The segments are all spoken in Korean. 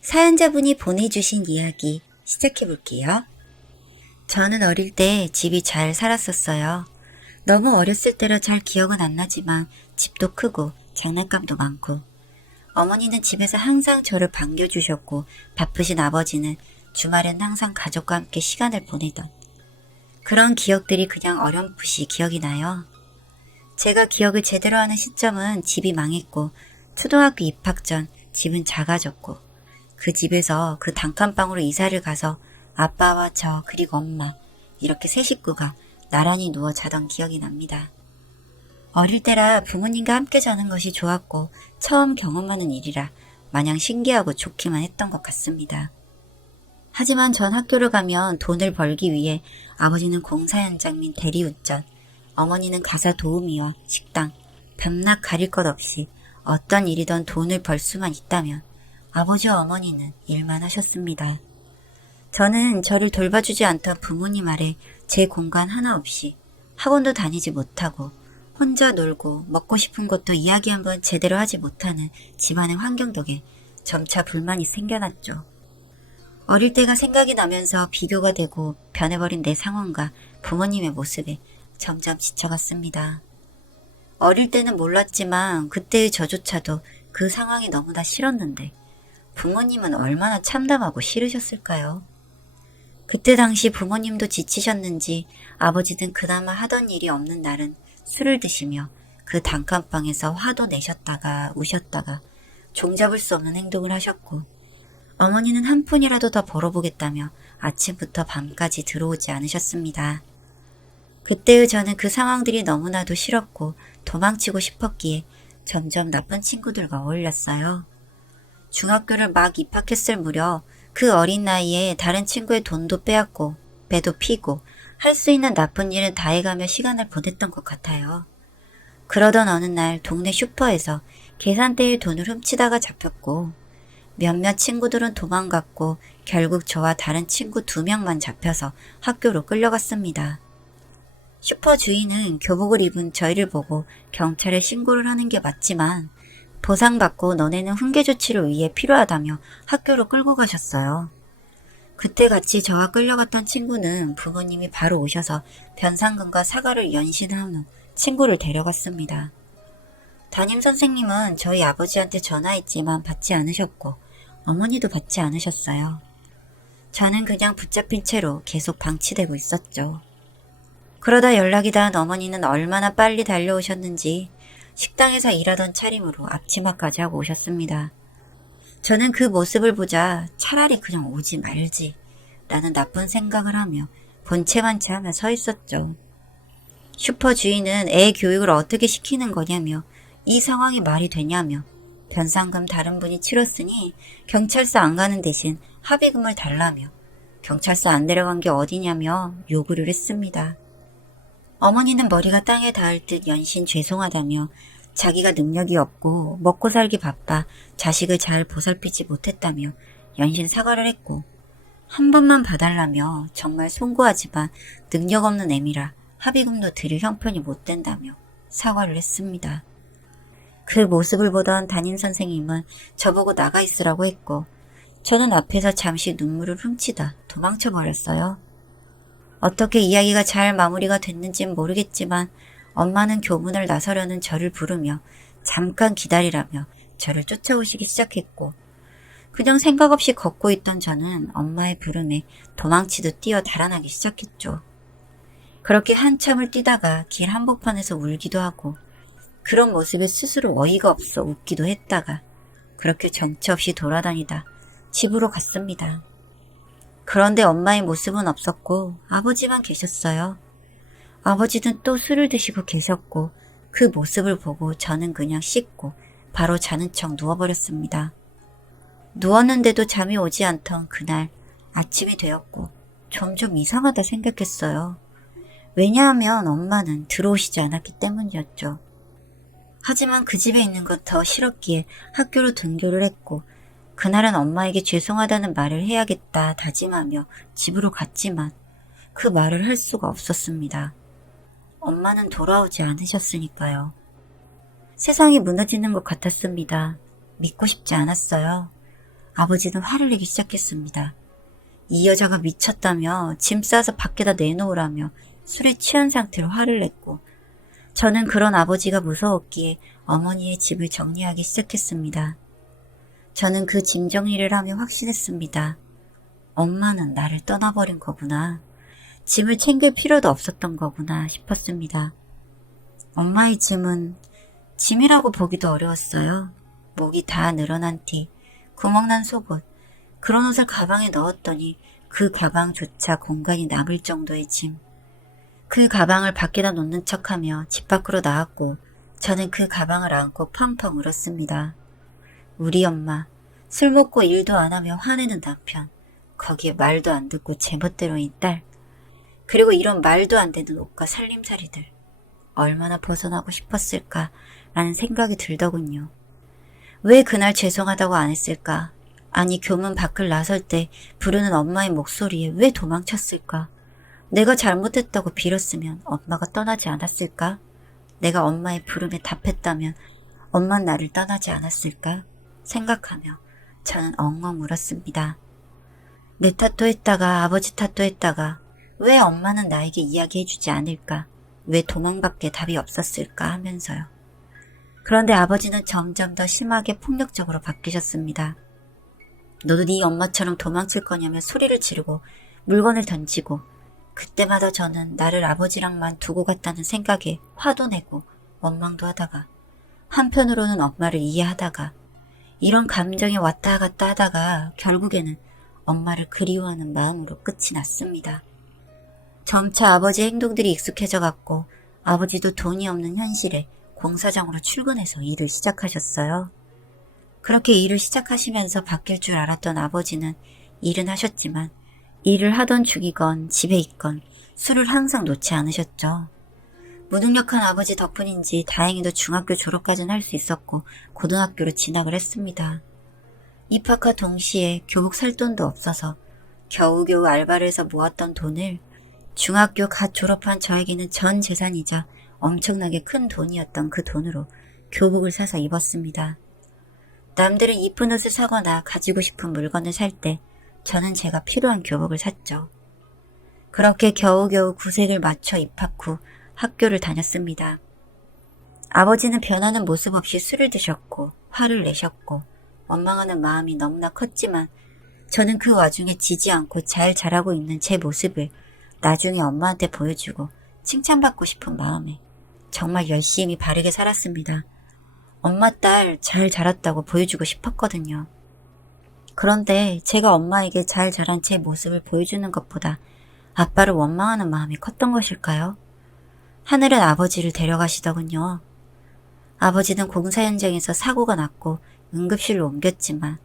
사연자분이 보내주신 이야기 시작해볼게요. 저는 어릴 때 집이 잘 살았었어요. 너무 어렸을 때라 잘 기억은 안 나지만 집도 크고 장난감도 많고 어머니는 집에서 항상 저를 반겨주셨고 바쁘신 아버지는 주말엔 항상 가족과 함께 시간을 보내던 그런 기억들이 그냥 어렴풋이 기억이 나요. 제가 기억을 제대로 하는 시점은 집이 망했고 초등학교 입학 전 집은 작아졌고 그 집에서 그 단칸방으로 이사를 가서 아빠와 저 그리고 엄마 이렇게 세 식구가 나란히 누워 자던 기억이 납니다. 어릴 때라 부모님과 함께 자는 것이 좋았고 처음 경험하는 일이라 마냥 신기하고 좋기만 했던 것 같습니다. 하지만 전 학교를 가면 돈을 벌기 위해 아버지는 공사 현장 및 대리운전, 어머니는 가사 도우미와 식당, 밤낮 가릴 것 없이 어떤 일이든 돈을 벌 수만 있다면 아버지와 어머니는 일만 하셨습니다. 저는 저를 돌봐주지 않던 부모님 아래 제 공간 하나 없이 학원도 다니지 못하고 혼자 놀고 먹고 싶은 것도 이야기 한번 제대로 하지 못하는 집안의 환경 덕에 점차 불만이 생겨났죠. 어릴 때가 생각이 나면서 비교가 되고 변해버린 내 상황과 부모님의 모습에 점점 지쳐갔습니다. 어릴 때는 몰랐지만 그때의 저조차도 그 상황이 너무나 싫었는데 부모님은 얼마나 참담하고 싫으셨을까요? 그때 당시 부모님도 지치셨는지 아버지는 그나마 하던 일이 없는 날은 술을 드시며 그 단칸방에서 화도 내셨다가 우셨다가 종잡을 수 없는 행동을 하셨고 어머니는 한 푼이라도 더 벌어보겠다며 아침부터 밤까지 들어오지 않으셨습니다. 그때의 저는 그 상황들이 너무나도 싫었고 도망치고 싶었기에 점점 나쁜 친구들과 어울렸어요. 중학교를 막 입학했을 무렵 그 어린 나이에 다른 친구의 돈도 빼앗고 배도 피고 할 수 있는 나쁜 일은 다 해가며 시간을 보냈던 것 같아요. 그러던 어느 날 동네 슈퍼에서 계산대에 돈을 훔치다가 잡혔고 몇몇 친구들은 도망갔고 결국 저와 다른 친구 2명만 잡혀서 학교로 끌려갔습니다. 슈퍼 주인은 교복을 입은 저희를 보고 경찰에 신고를 하는 게 맞지만 보상받고 너네는 훈계 조치를 위해 필요하다며 학교로 끌고 가셨어요. 그때 같이 저와 끌려갔던 친구는 부모님이 바로 오셔서 변상금과 사과를 연신한 후 친구를 데려갔습니다. 담임선생님은 저희 아버지한테 전화했지만 받지 않으셨고 어머니도 받지 않으셨어요. 저는 그냥 붙잡힌 채로 계속 방치되고 있었죠. 그러다 연락이 닿은 어머니는 얼마나 빨리 달려오셨는지 식당에서 일하던 차림으로 앞치마까지 하고 오셨습니다. 저는 그 모습을 보자 차라리 그냥 오지 말지 라는 나쁜 생각을 하며 본체만 채하며 서 있었죠. 슈퍼 주인은 애 교육을 어떻게 시키는 거냐며 이 상황이 말이 되냐며 변상금 다른 분이 치렀으니 경찰서 안 가는 대신 합의금을 달라며 경찰서 안 데려간 게 어디냐며 요구를 했습니다. 어머니는 머리가 땅에 닿을 듯 연신 죄송하다며 자기가 능력이 없고 먹고 살기 바빠 자식을 잘 보살피지 못했다며 연신 사과를 했고 한 번만 봐달라며 정말 송구하지만 능력 없는 애미라 합의금도 드릴 형편이 못 된다며 사과를 했습니다. 그 모습을 보던 담임선생님은 저보고 나가 있으라고 했고 저는 앞에서 잠시 눈물을 훔치다 도망쳐버렸어요. 어떻게 이야기가 잘 마무리가 됐는진 모르겠지만 엄마는 교문을 나서려는 저를 부르며 잠깐 기다리라며 저를 쫓아오시기 시작했고 그냥 생각 없이 걷고 있던 저는 엄마의 부름에 도망치듯 뛰어 달아나기 시작했죠. 그렇게 한참을 뛰다가 길 한복판에서 울기도 하고 그런 모습에 스스로 어이가 없어 웃기도 했다가 그렇게 정처 없이 돌아다니다 집으로 갔습니다. 그런데 엄마의 모습은 없었고 아버지만 계셨어요. 아버지는 또 술을 드시고 계셨고 그 모습을 보고 저는 그냥 씻고 바로 자는 척 누워버렸습니다. 누웠는데도 잠이 오지 않던 그날 아침이 되었고 점점 이상하다 생각했어요. 왜냐하면 엄마는 들어오시지 않았기 때문이었죠. 하지만 그 집에 있는 것 더 싫었기에 학교로 등교를 했고 그날은 엄마에게 죄송하다는 말을 해야겠다 다짐하며 집으로 갔지만 그 말을 할 수가 없었습니다. 엄마는 돌아오지 않으셨으니까요. 세상이 무너지는 것 같았습니다. 믿고 싶지 않았어요. 아버지는 화를 내기 시작했습니다. 이 여자가 미쳤다며 짐 싸서 밖에다 내놓으라며 술에 취한 상태로 화를 냈고, 저는 그런 아버지가 무서웠기에 어머니의 집을 정리하기 시작했습니다. 저는 그 짐 정리를 하며 확신했습니다. 엄마는 나를 떠나버린 거구나. 짐을 챙길 필요도 없었던 거구나 싶었습니다. 엄마의 짐은 짐이라고 보기도 어려웠어요. 목이 다 늘어난 티, 구멍난 속옷, 그런 옷을 가방에 넣었더니 그 가방조차 공간이 남을 정도의 짐. 그 가방을 밖에다 놓는 척하며 집 밖으로 나왔고 저는 그 가방을 안고 펑펑 울었습니다. 우리 엄마, 술 먹고 일도 안 하며 화내는 남편, 거기에 말도 안 듣고 제멋대로인 딸, 그리고 이런 말도 안 되는 옷과 살림살이들. 얼마나 벗어나고 싶었을까라는 생각이 들더군요. 왜 그날 죄송하다고 안 했을까? 아니 교문 밖을 나설 때 부르는 엄마의 목소리에 왜 도망쳤을까? 내가 잘못했다고 빌었으면 엄마가 떠나지 않았을까? 내가 엄마의 부름에 답했다면 엄마는 나를 떠나지 않았을까? 생각하며 저는 엉엉 울었습니다. 내 탓도 했다가 아버지 탓도 했다가 왜 엄마는 나에게 이야기해주지 않을까? 왜 도망밖에 답이 없었을까 하면서요. 그런데 아버지는 점점 더 심하게 폭력적으로 바뀌셨습니다. 너도 네 엄마처럼 도망칠 거냐며 소리를 지르고 물건을 던지고, 그때마다 저는 나를 아버지랑만 두고 갔다는 생각에 화도 내고 원망도 하다가, 한편으로는 엄마를 이해하다가, 이런 감정이 왔다 갔다 하다가 결국에는 엄마를 그리워하는 마음으로 끝이 났습니다. 점차 아버지의 행동들이 익숙해져 갔고 아버지도 돈이 없는 현실에 공사장으로 출근해서 일을 시작하셨어요. 그렇게 일을 시작하시면서 바뀔 줄 알았던 아버지는 일은 하셨지만 일을 하던 중이건 집에 있건 술을 항상 놓지 않으셨죠. 무능력한 아버지 덕분인지 다행히도 중학교 졸업까지는 할 수 있었고 고등학교로 진학을 했습니다. 입학과 동시에 교복 살 돈도 없어서 겨우겨우 알바를 해서 모았던 돈을 중학교 갓 졸업한 저에게는 전 재산이자 엄청나게 큰 돈이었던 그 돈으로 교복을 사서 입었습니다. 남들은 이쁜 옷을 사거나 가지고 싶은 물건을 살 때 저는 제가 필요한 교복을 샀죠. 그렇게 겨우겨우 구색을 맞춰 입학 후 학교를 다녔습니다. 아버지는 변하는 모습 없이 술을 드셨고 화를 내셨고 원망하는 마음이 너무나 컸지만 저는 그 와중에 지지 않고 잘 자라고 있는 제 모습을 나중에 엄마한테 보여주고 칭찬받고 싶은 마음에 정말 열심히 바르게 살았습니다. 엄마 딸 잘 자랐다고 보여주고 싶었거든요. 그런데 제가 엄마에게 잘 자란 제 모습을 보여주는 것보다 아빠를 원망하는 마음이 컸던 것일까요? 하늘은 아버지를 데려가시더군요. 아버지는 공사 현장에서 사고가 났고 응급실로 옮겼지만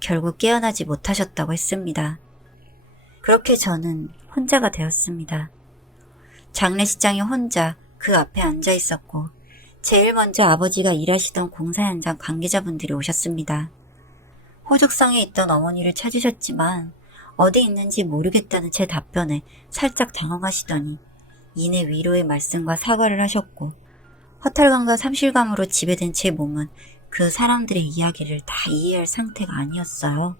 결국 깨어나지 못하셨다고 했습니다. 그렇게 저는 혼자가 되었습니다. 장례식장에 혼자 그 앞에 앉아 있었고 제일 먼저 아버지가 일하시던 공사 현장 관계자분들이 오셨습니다. 호족상에 있던 어머니를 찾으셨지만 어디 있는지 모르겠다는 제 답변에 살짝 당황하시더니 이내 위로의 말씀과 사과를 하셨고 허탈감과 삼실감으로 지배된 제 몸은 그 사람들의 이야기를 다 이해할 상태가 아니었어요.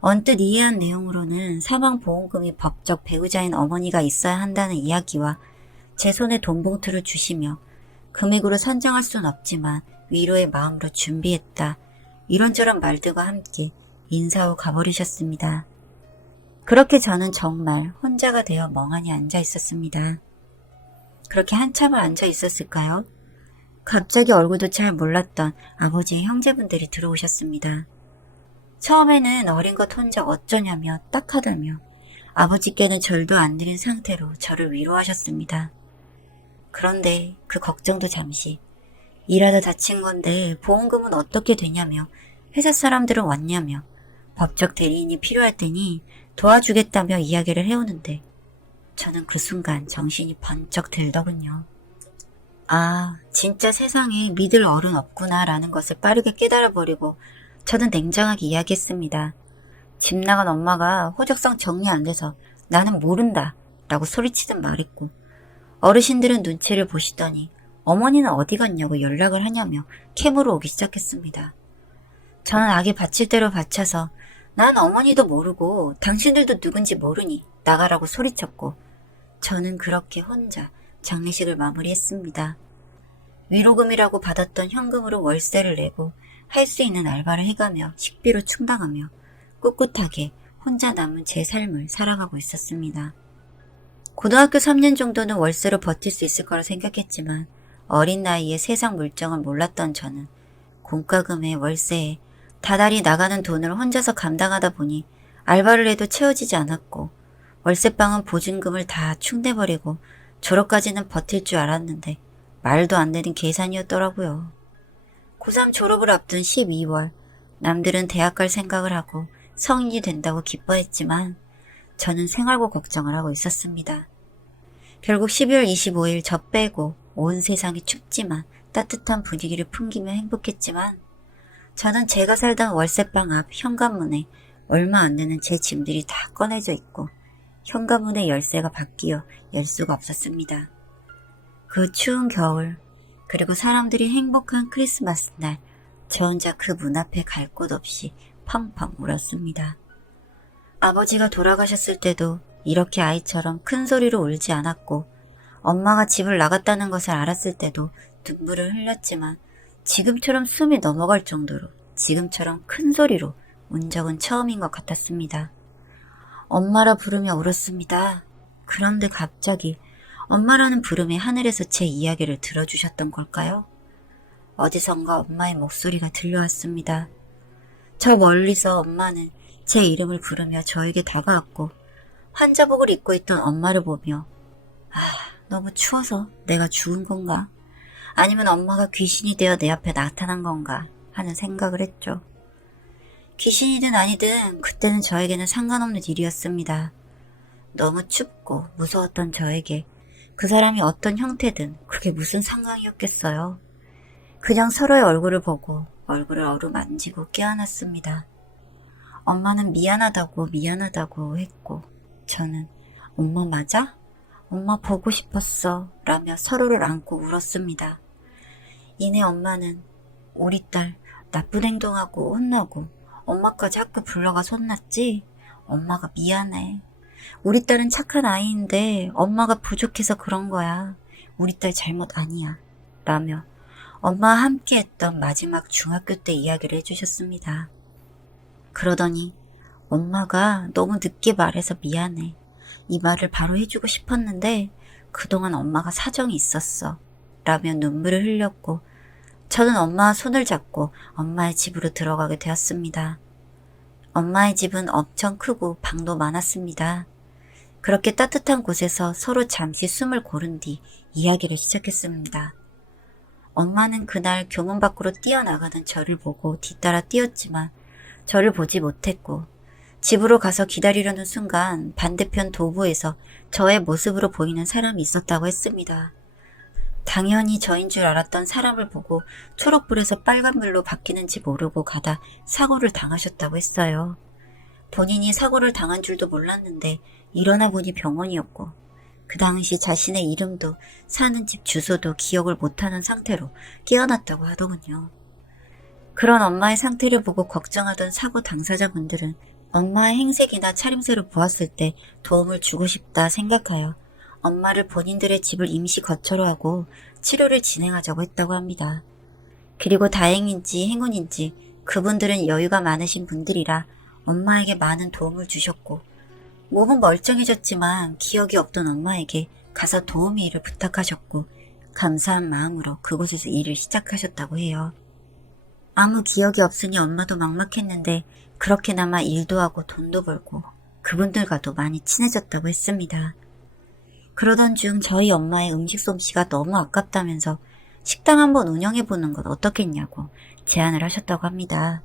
언뜻 이해한 내용으로는 사망보험금이 법적 배우자인 어머니가 있어야 한다는 이야기와 제 손에 돈 봉투를 주시며 금액으로 산정할 순 없지만 위로의 마음으로 준비했다. 이런저런 말들과 함께 인사 후 가버리셨습니다. 그렇게 저는 정말 혼자가 되어 멍하니 앉아 있었습니다. 그렇게 한참을 앉아 있었을까요? 갑자기 얼굴도 잘 몰랐던 아버지의 형제분들이 들어오셨습니다. 처음에는 어린 것 혼자 어쩌냐며 딱하다며 아버지께는 절도 안 드린 상태로 저를 위로하셨습니다. 그런데 그 걱정도 잠시, 일하다 다친 건데 보험금은 어떻게 되냐며 회사 사람들은 왔냐며 법적 대리인이 필요할 테니 도와주겠다며 이야기를 해오는데 저는 그 순간 정신이 번쩍 들더군요. 아, 진짜 세상에 믿을 어른 없구나 라는 것을 빠르게 깨달아버리고 저는 냉정하게 이야기했습니다. 집 나간 엄마가 호적상 정리 안 돼서 나는 모른다 라고 소리치듯 말했고 어르신들은 눈치를 보시더니 어머니는 어디 갔냐고 연락을 하냐며 캠으로 오기 시작했습니다. 저는 악이 바칠 대로 바쳐서 난 어머니도 모르고 당신들도 누군지 모르니 나가라고 소리쳤고 저는 그렇게 혼자 장례식을 마무리했습니다. 위로금이라고 받았던 현금으로 월세를 내고 할 수 있는 알바를 해가며 식비로 충당하며 꿋꿋하게 혼자 남은 제 삶을 살아가고 있었습니다. 고등학교 3년 정도는 월세로 버틸 수 있을 거라 생각했지만 어린 나이에 세상 물정을 몰랐던 저는 공과금에 월세에 다달이 나가는 돈을 혼자서 감당하다 보니 알바를 해도 채워지지 않았고 월세방은 보증금을 다 충내버리고 졸업까지는 버틸 줄 알았는데 말도 안 되는 계산이었더라고요. 고3 졸업을 앞둔 12월 남들은 대학 갈 생각을 하고 성인이 된다고 기뻐했지만 저는 생활고 걱정을 하고 있었습니다. 결국 12월 25일 저 빼고 온 세상이 춥지만 따뜻한 분위기를 풍기며 행복했지만 저는 제가 살던 월세방 앞 현관문에 얼마 안 되는 제 짐들이 다 꺼내져 있고 현관문의 열쇠가 바뀌어 열 수가 없었습니다. 그 추운 겨울 그리고 사람들이 행복한 크리스마스 날 저 혼자 그 문 앞에 갈 곳 없이 펑펑 울었습니다. 아버지가 돌아가셨을 때도 이렇게 아이처럼 큰 소리로 울지 않았고 엄마가 집을 나갔다는 것을 알았을 때도 눈물을 흘렸지만 지금처럼 숨이 넘어갈 정도로 지금처럼 큰 소리로 운 적은 처음인 것 같았습니다. 엄마라 부르며 울었습니다. 그런데 갑자기 엄마라는 부름에 하늘에서 제 이야기를 들어주셨던 걸까요? 어디선가 엄마의 목소리가 들려왔습니다. 저 멀리서 엄마는 제 이름을 부르며 저에게 다가왔고 환자복을 입고 있던 엄마를 보며 너무 추워서 내가 죽은 건가? 아니면 엄마가 귀신이 되어 내 앞에 나타난 건가 하는 생각을 했죠. 귀신이든 아니든 그때는 저에게는 상관없는 일이었습니다. 너무 춥고 무서웠던 저에게 그 사람이 어떤 형태든 그게 무슨 상관이었겠어요. 그냥 서로의 얼굴을 보고 얼굴을 어루만지고 껴안았습니다. 엄마는 미안하다고 했고 저는 엄마 맞아? 엄마 보고 싶었어 라며 서로를 안고 울었습니다. 이내 엄마는 우리 딸 나쁜 행동하고 혼나고 엄마까지 학교 불러가서 혼났지? 엄마가 미안해. 우리 딸은 착한 아이인데 엄마가 부족해서 그런 거야. 우리 딸 잘못 아니야. 라며 엄마와 함께했던 마지막 중학교 때 이야기를 해주셨습니다. 그러더니 엄마가 너무 늦게 말해서 미안해. 이 말을 바로 해주고 싶었는데 그동안 엄마가 사정이 있었어. 라며 눈물을 흘렸고 저는 엄마와 손을 잡고 엄마의 집으로 들어가게 되었습니다. 엄마의 집은 엄청 크고 방도 많았습니다. 그렇게 따뜻한 곳에서 서로 잠시 숨을 고른 뒤 이야기를 시작했습니다. 엄마는 그날 교문 밖으로 뛰어나가는 저를 보고 뒤따라 뛰었지만 저를 보지 못했고 집으로 가서 기다리려는 순간 반대편 도보에서 저의 모습으로 보이는 사람이 있었다고 했습니다. 당연히 저인 줄 알았던 사람을 보고 초록불에서 빨간불로 바뀌는지 모르고 가다 사고를 당하셨다고 했어요. 본인이 사고를 당한 줄도 몰랐는데 일어나 보니 병원이었고 그 당시 자신의 이름도 사는 집 주소도 기억을 못하는 상태로 깨어났다고 하더군요. 그런 엄마의 상태를 보고 걱정하던 사고 당사자분들은 엄마의 행색이나 차림새를 보았을 때 도움을 주고 싶다 생각하여 엄마를 본인들의 집을 임시 거처로 하고 치료를 진행하자고 했다고 합니다. 그리고 다행인지 행운인지 그분들은 여유가 많으신 분들이라 엄마에게 많은 도움을 주셨고 몸은 멀쩡해졌지만 기억이 없던 엄마에게 가서 도우미 일을 부탁하셨고 감사한 마음으로 그곳에서 일을 시작하셨다고 해요. 아무 기억이 없으니 엄마도 막막했는데 그렇게나마 일도 하고 돈도 벌고 그분들과도 많이 친해졌다고 했습니다. 그러던 중 저희 엄마의 음식 솜씨가 너무 아깝다면서 식당 한번 운영해보는 건 어떻겠냐고 제안을 하셨다고 합니다.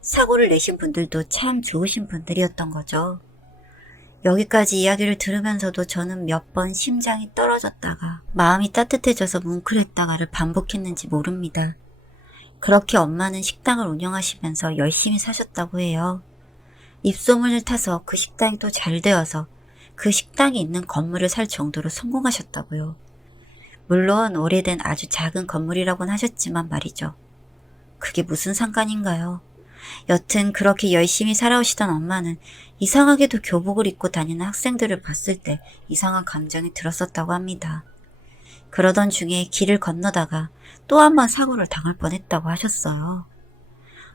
사고를 내신 분들도 참 좋으신 분들이었던 거죠. 여기까지 이야기를 들으면서도 저는 몇 번 심장이 떨어졌다가 마음이 따뜻해져서 뭉클했다가를 반복했는지 모릅니다. 그렇게 엄마는 식당을 운영하시면서 열심히 사셨다고 해요. 입소문을 타서 그 식당이 또 잘 되어서 그 식당이 있는 건물을 살 정도로 성공하셨다고요. 물론 오래된 아주 작은 건물이라고는 하셨지만 말이죠. 그게 무슨 상관인가요? 여튼 그렇게 열심히 살아오시던 엄마는 이상하게도 교복을 입고 다니는 학생들을 봤을 때 이상한 감정이 들었었다고 합니다. 그러던 중에 길을 건너다가 또 한 번 사고를 당할 뻔했다고 하셨어요.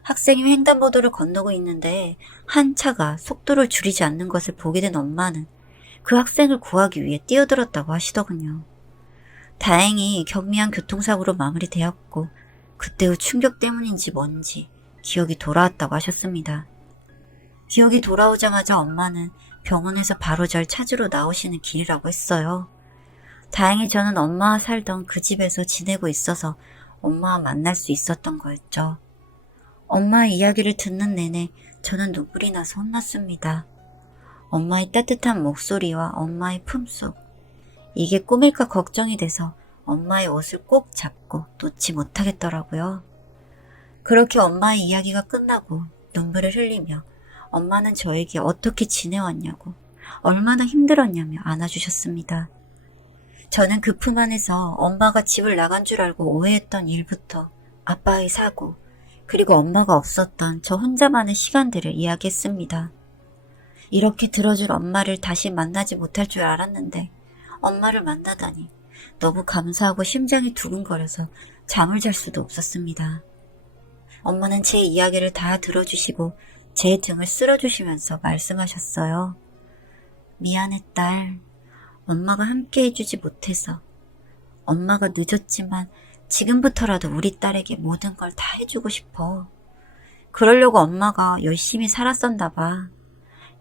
학생이 횡단보도를 건너고 있는데 한 차가 속도를 줄이지 않는 것을 보게 된 엄마는 그 학생을 구하기 위해 뛰어들었다고 하시더군요. 다행히 경미한 교통사고로 마무리되었고 그때 후 충격 때문인지 뭔지 기억이 돌아왔다고 하셨습니다. 기억이 돌아오자마자 엄마는 병원에서 바로 절 찾으러 나오시는 길이라고 했어요. 다행히 저는 엄마와 살던 그 집에서 지내고 있어서 엄마와 만날 수 있었던 거였죠. 엄마의 이야기를 듣는 내내 저는 눈물이 나서 혼났습니다. 엄마의 따뜻한 목소리와 엄마의 품속. 이게 꿈일까 걱정이 돼서 엄마의 옷을 꼭 잡고 놓지 못하겠더라고요. 그렇게 엄마의 이야기가 끝나고 눈물을 흘리며 엄마는 저에게 어떻게 지내왔냐고 얼마나 힘들었냐며 안아주셨습니다. 저는 그 품 안에서 엄마가 집을 나간 줄 알고 오해했던 일부터 아빠의 사고, 그리고 엄마가 없었던 저 혼자만의 시간들을 이야기했습니다. 이렇게 들어줄 엄마를 다시 만나지 못할 줄 알았는데 엄마를 만나다니 너무 감사하고 심장이 두근거려서 잠을 잘 수도 없었습니다. 엄마는 제 이야기를 다 들어주시고 제 등을 쓸어주시면서 말씀하셨어요. 미안해 딸. 엄마가 함께 해주지 못해서. 엄마가 늦었지만 지금부터라도 우리 딸에게 모든 걸 다 해주고 싶어. 그러려고 엄마가 열심히 살았었나 봐.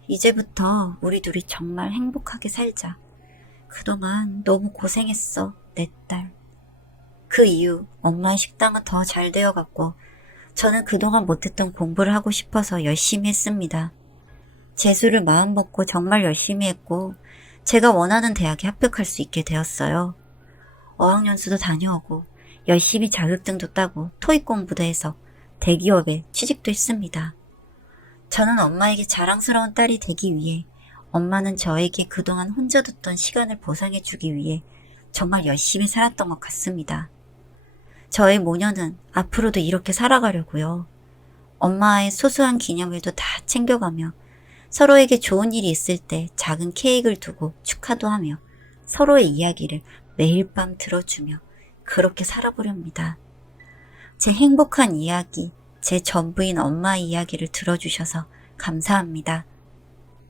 이제부터 우리 둘이 정말 행복하게 살자. 그동안 너무 고생했어, 내 딸. 그 이후 엄마의 식당은 더 잘 되어갔고 저는 그동안 못했던 공부를 하고 싶어서 열심히 했습니다. 재수를 마음먹고 정말 열심히 했고 제가 원하는 대학에 합격할 수 있게 되었어요. 어학연수도 다녀오고 열심히 자격증도 따고 토익 공부도 해서 대기업에 취직도 했습니다. 저는 엄마에게 자랑스러운 딸이 되기 위해 엄마는 저에게 그동안 혼자 뒀던 시간을 보상해주기 위해 정말 열심히 살았던 것 같습니다. 저의 모녀는 앞으로도 이렇게 살아가려고요. 엄마의 소소한 기념일도 다 챙겨가며 서로에게 좋은 일이 있을 때 작은 케이크를 두고 축하도 하며 서로의 이야기를 매일 밤 들어주며 그렇게 살아보렵니다. 제 행복한 이야기, 제 전부인 엄마의 이야기를 들어주셔서 감사합니다.